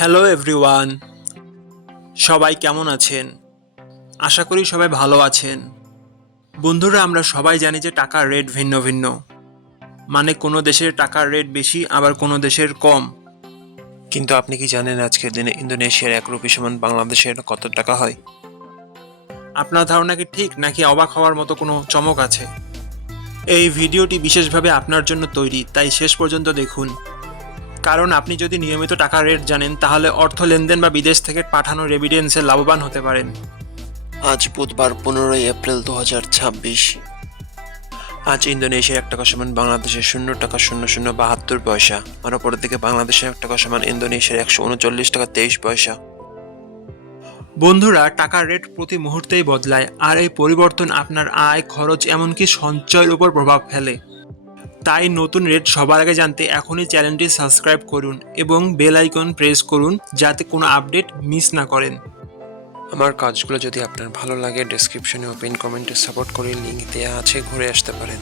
Hello everyone, সবাই কেমন আছেন? আশা করি সবাই ভালো আছেন। বন্ধুরা, আমরা সবাই জানি যে টাকার রেট ভিন্ন ভিন্ন। মানে কোনো দেশের টাকার রেট বেশি, আবার কোনো দেশের কম। কিন্তু আপনি কি জানেন আজকের দিনে ইন্দোনেশিয়ার 1 রুপি সমান বাংলাদেশের কত টাকা হয়? আপনার ধারণা কি ঠিক, নাকি অবাক হওয়ার মতো কোনো চমক আছে? এই ভিডিওটি বিশেষভাবে আপনার জন্য তৈরি, তাই শেষ পর্যন্ত দেখুন। কারণ আপনি যদি নিয়মিত টাকার রেট জানেন, তাহলে অর্থ লেনদেন বা বিদেশ থেকে পাঠানো রেমিটেন্সে লাভবান হতে পারেন। আজ বুধবার 15ই এপ্রিল 2026। আজ ইন্দোনেশিয়ার 1 টাকা সমান বাংলাদেশের 0.0072 পয়সা, আর অপরের দিকে বাংলাদেশের 1 টাকা সমান ইন্দোনেশিয়ার 139 টাকা 23 পয়সা। বন্ধুরা, টাকার রেট প্রতি মুহূর্তেই বদলায়, আর এই পরিবর্তন আপনার আয়, খরচ, এমনকি সঞ্চয়ের উপর প্রভাব ফেলে। তাই নতুন রেট সবার আগে জানতে এখনই চ্যানেলটি সাবস্ক্রাইব করুন এবং বেল আইকন প্রেস করুন, যাতে কোনো আপডেট মিস না করেন। আমার কাজগুলো যদি আপনার ভালো লাগে, ডেসক্রিপশনে ও পিন কমেন্টে সাপোর্ট করে লিঙ্ক দেওয়া আছে, ঘুরে আসতে পারেন।